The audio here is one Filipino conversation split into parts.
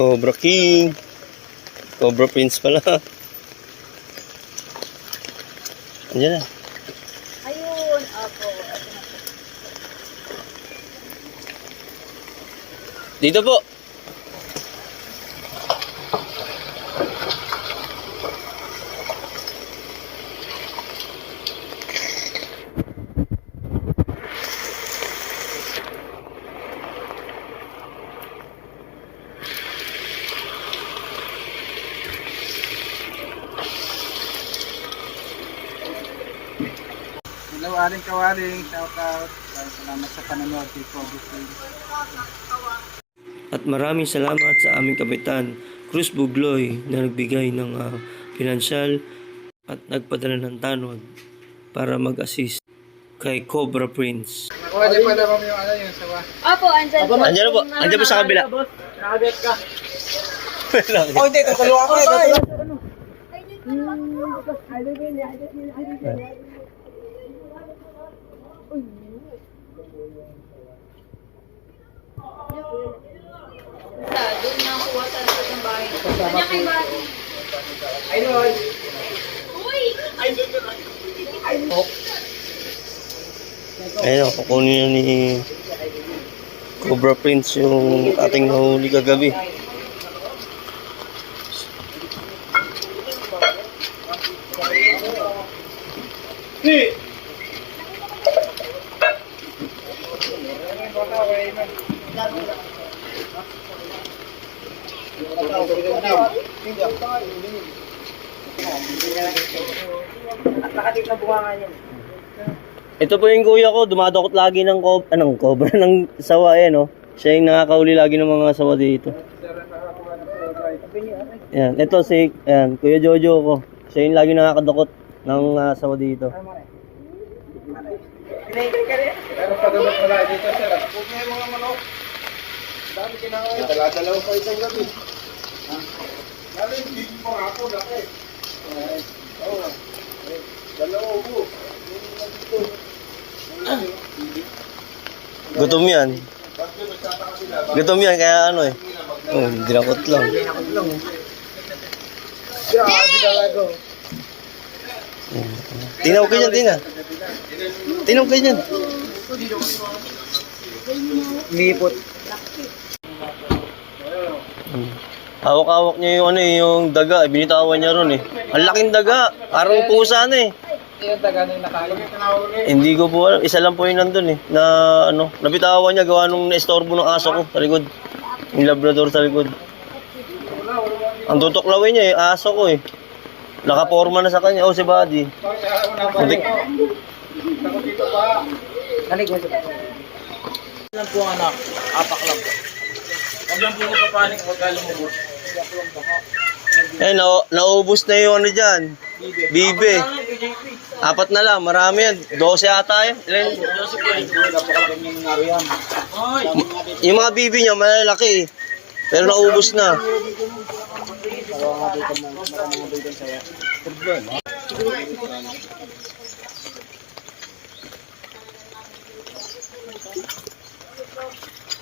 Cobra King. Cobra Prince pala. Andiyan na. Ayun, opo. Dito po. Hello, Aling Kawaling. Shout out. Salamat sa panonood kay Cobra King. At maraming salamat sa aming kapitan, Cruz Bugloy, na nagbigay ng pinansyal at nagpadala ng tanod para mag-assist kay Cobra Prince. Nakuha niyo pa naman yung ano yung sawa. Opo, andyan po. Andiyan na po. Andiyan po sa kabila. Nakaget ka. Wala. Oh, hindi. Tutulungan ko. Doon na kuha sa likod ng bahay. Kanya kay Bati. Ayun. Ayun, kukunin na ni Cobra Prince yung ating nahuli kagabi. Ito po yung kuya ko, dumadakot lagi ng cobra ng sawa no. Siya yung nakakahuli lagi ng mga sawa dito. Yan, ito si Kuya Jojo ko. Siya yung lagi nakakadakot ng sawa dito. Pero pagabot mo lang dito, sir. Huwag na yung mga manok. Dami kinakain. Dala-dalaw pa isang gabi. Lalo yung big mo ako, laki. Oo. Dalawa po. Gutom yan. Gutom yan, kaya ano eh. Oh, dinakot lang. Siya, di dalago. Tinaw kayo dyan, Tina. Tinaw kayo dyan. Lipot. Hawak-hawak niya yung yung daga, binitawan niya ron eh. Ang laking daga, parang pusa na eh. Yung taga na yung nakain. Hindi ko po alam, isa lang po yung nandun eh. Na nabitawan niya gawa nung naistorbo ng aso ko sa likod. Yung labrador sa likod. Ang tutuklawin niya eh, aso ko eh. Nakaporma na sa kanya, si Buddy. Muntik. Kalig mo siya. Lang po ang anak, apak lang po. Huwag lang po mapapanik, huwag ka lumubos. Eh, naubos na yung ano dyan. Bibe. 4 na lang, marami yan. 12 ata yan. Yung mga bibi niya, malalaki eh. Pero naubos na.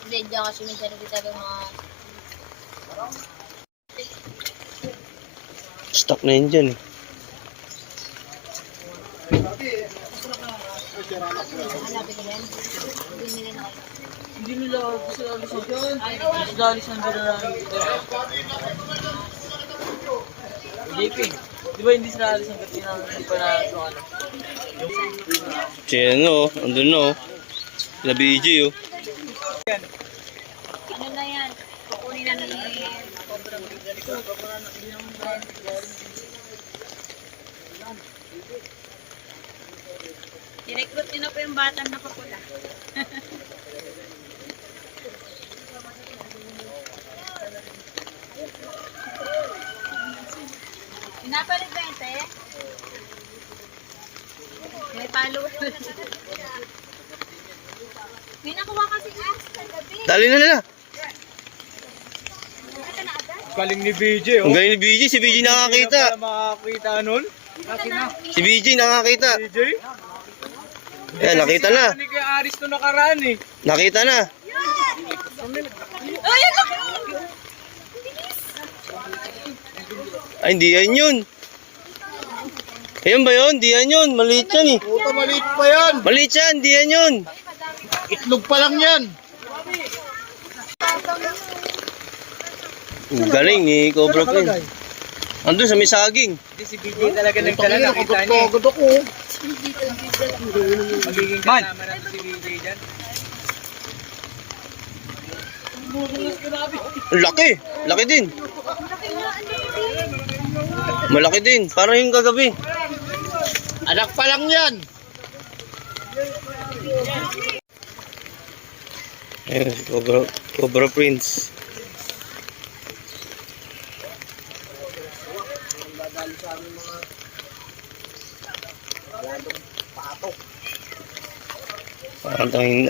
Hindi, diyan kasi minsan nagtitagal mga... Stock na yun dyan eh. Hanapin ko yan. Bumili na kayo. Hindi nila gusto alisan yan. Gusto alisan nila namin dito. JP, di ba hindi sila alisan kasi hindi pa na ito ano? Siya no, andun no. La BJ oh. Ano na yan? Kukunin na ni Cobra. I-recruit niyo na po yung batang napapula. Pinapalit ba yun, te? May follower. May nakuha kasi ask kagabi. Dali na nila. Galing ni BJ Ang galing ni BJ, si BJ nakakita. Makakita nun? Si BJ nakakita. BJ? Eh, nakita na. Hindi kay Aris to nakaraan eh. Nakita na. Oh, yan laki! Ay, hindi yan yun. Ayan ba yun? Hindi yan yun. Maliit yan eh. Puta, maliit pa yan. Maliit yan, hindi yan yun. Itlog pa lang yan. Galing ni Cobra Prince. Andun sa may saging. Si BJ talaga nagdala, nakita niya. Agad ako. Magiging kasama na si BJ dyan. Laki. Laki din. Malaki din. Parang yung kagabi. Anak pa lang yan. Ayun, si Cobra Prince. Antangin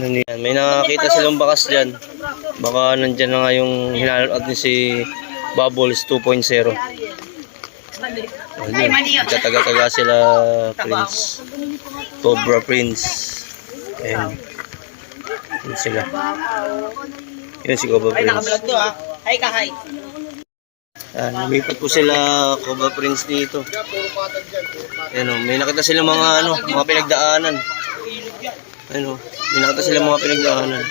na niyan. May nakakita silang bakas dyan. Baka nandyan na nga yung hinalot ni si Bubbles 2.0. Ayun, nagtataga-taga sila Prince. Cobra Prince. Ayun. Yun sila. Yun si Cobra Prince. to ha. Hi ka, hi. Lumipat po sila Cobra Prince dito. Ayun, may nakita sila mga pinagdaanan. Ayun, may nakita sila mga pinagdaanan.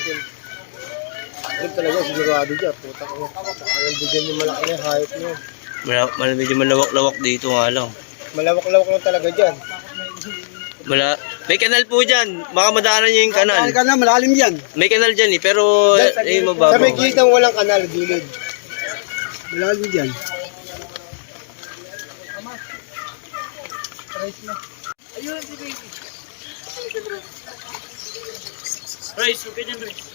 Ito talaga sigurado dyan. Puta ko. Ang bigyan niyo malaki na hayop niyo. Medyo malawak-lawak dito nga lang. Malawak-lawak lang talaga dyan. May kanal po dyan. Baka madaanan nyo yung kanal. Kanal, malalim yan. May kanal dyan eh, pero mababaw. Sa may gilid walang kanal, gilid. Malalim dyan. Rice, okay dyan, Rice.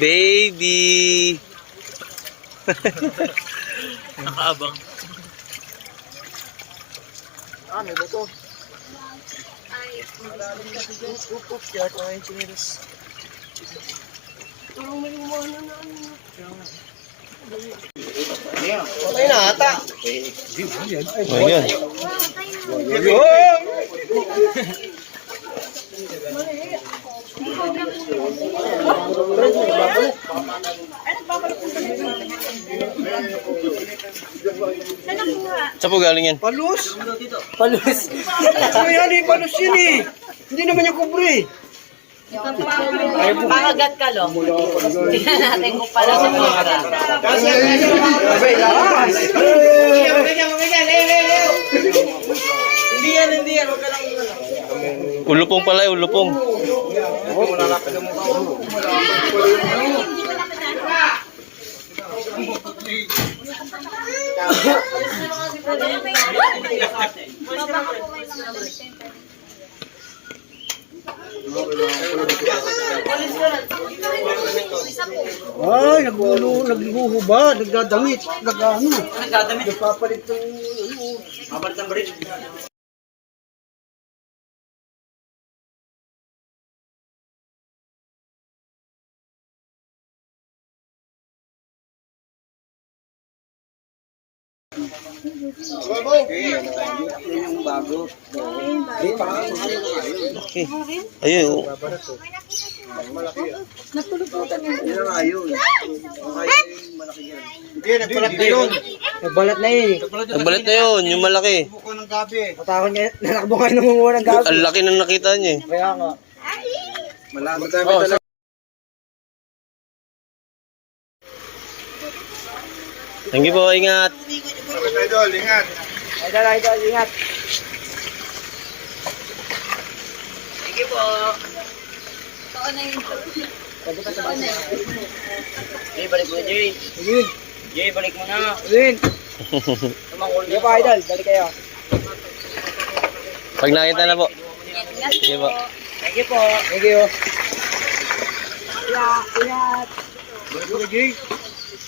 Baby! Nakaabang. May buto. Patay na ata. Ayan. Saan po galing yan? Palus? Palus. Ay, ano yung palus yun eh. Hindi naman yung kubre. Pangagat ka, lo. Tingnan natin kung pala sa pera. Hindi yan. Huwag ka lang. Ulupong pala, ulupong. Ay, nagluho ba? Nagdadamit. Nagpapalit ng Papalit ng baril. yung bago. Okay. Ayun, oh. Yun ang ayun. Hindi, nagbalat na yun. Nagbalat na yun. Nagbalat na yun, yung malaki. Buko ng gabi. Matakot niya, nanakbo kayo namumuha ng gabi. Ang laki na nakita niya eh. Kaya nga. Malamang dami talaga. Thank you po, ingat. Idol, ingat. Idol, ingat. Sige po. Taon na yun. Jay, balik mo, Jay. Ayun. Jay, balik mo na. Ayun. Sige pa, Idol. Balik kayo. Pag nakita na po. Ingat Sige po. Thank you po. Thank you. Ingat. Balik mo, Jay.